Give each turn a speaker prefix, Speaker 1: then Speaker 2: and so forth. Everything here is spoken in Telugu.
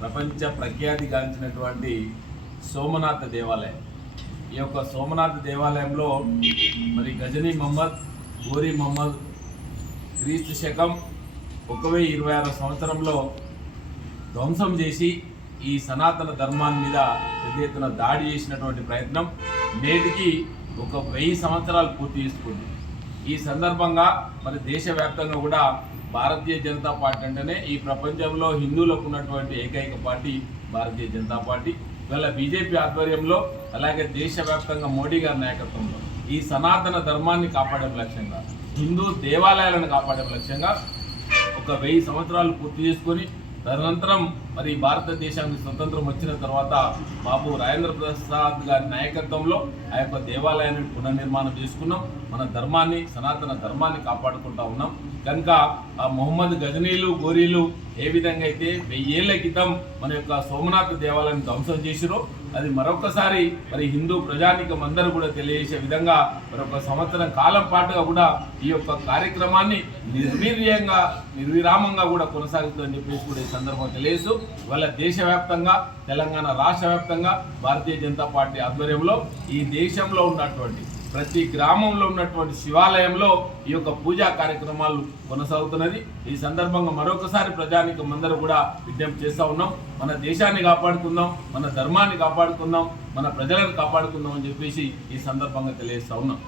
Speaker 1: ప్రపంచ ప్రఖ్యాతిగాంచినటువంటి సోమనాథ దేవాలయం. ఈ యొక్క సోమనాథ దేవాలయంలో మరి గజనీ మహమ్మద్ గోరీ మహమ్మద్ క్రీస్తు శకం ఒక వెయ్యి ఇరవై ఆరు సంవత్సరంలో ధ్వంసం చేసి ఈ సనాతన ధర్మాన్ని మీద పెద్ద ఎత్తున దాడి చేసినటువంటి ప్రయత్నం నేటికి ఒక వెయ్యి సంవత్సరాలు పూర్తి చేసుకుంది. ఈ సందర్భంగా మరి దేశవ్యాప్తంగా కూడా భారతీయ జనతా పార్టీ అంటేనే ఈ ప్రపంచంలో హిందువులకు ఉన్నటువంటి ఏకైక పార్టీ భారతీయ జనతా పార్టీ. ఇవాళ బీజేపీ ఆధ్వర్యంలో అలాగే దేశవ్యాప్తంగా మోడీ గారి నాయకత్వంలో ఈ సనాతన ధర్మాన్ని కాపాడే లక్ష్యంగా హిందూ దేవాలయాలను కాపాడే లక్ష్యంగా ఒక వెయ్యి సంవత్సరాలు పూర్తి చేసుకొని తదనంతరం మరి భారతదేశానికి స్వతంత్రం వచ్చిన తర్వాత బాబు రాజేంద్ర ప్రసాద్ గారి నాయకత్వంలో ఆ యొక్క దేవాలయాన్ని పునర్నిర్మాణం చేసుకున్నాం. మన ధర్మాన్ని సనాతన ధర్మాన్ని కాపాడుకుంటా ఉన్నాం. కనుక ఆ మొహమ్మద్ గజనీలు గోరీలు ఏ విధంగా అయితే వెయ్యేళ్ళ క్రితం మన యొక్క సోమనాథ్ దేవాలయాన్ని ధ్వంసం చేసిరో అది మరొకసారి మరి హిందూ ప్రజానికం అందరూ కూడా తెలియజేసే విధంగా మరొక సంవత్సరం కాలం పాటుగా కూడా ఈ యొక్క కార్యక్రమాన్ని నిర్వీర్యంగా నిర్విరామంగా కూడా కొనసాగుతుందని చెప్పేసి కూడా ఈ సందర్భంగా తెలియజేస్తూ ఇవాళ దేశవ్యాప్తంగా తెలంగాణ రాష్ట్ర వ్యాప్తంగా భారతీయ జనతా పార్టీ ఆధ్వర్యంలో ఈ దేశంలో ఉన్నటువంటి ప్రతి గ్రామంలో ఉన్నటువంటి శివాలయంలో ఈ యొక్క పూజా కార్యక్రమాలు కొనసాగుతున్నది. ఈ సందర్భంగా మరొకసారి ప్రజానికి అందరూ కూడా విజ్ఞప్తి చేస్తూ ఉన్నాం. మన దేశాన్ని కాపాడుకుందాం మన ధర్మాన్ని కాపాడుకుందాం మన ప్రజలను కాపాడుకుందాం అని చెప్పేసి ఈ సందర్భంగా తెలియజేస్తూ ఉన్నాం.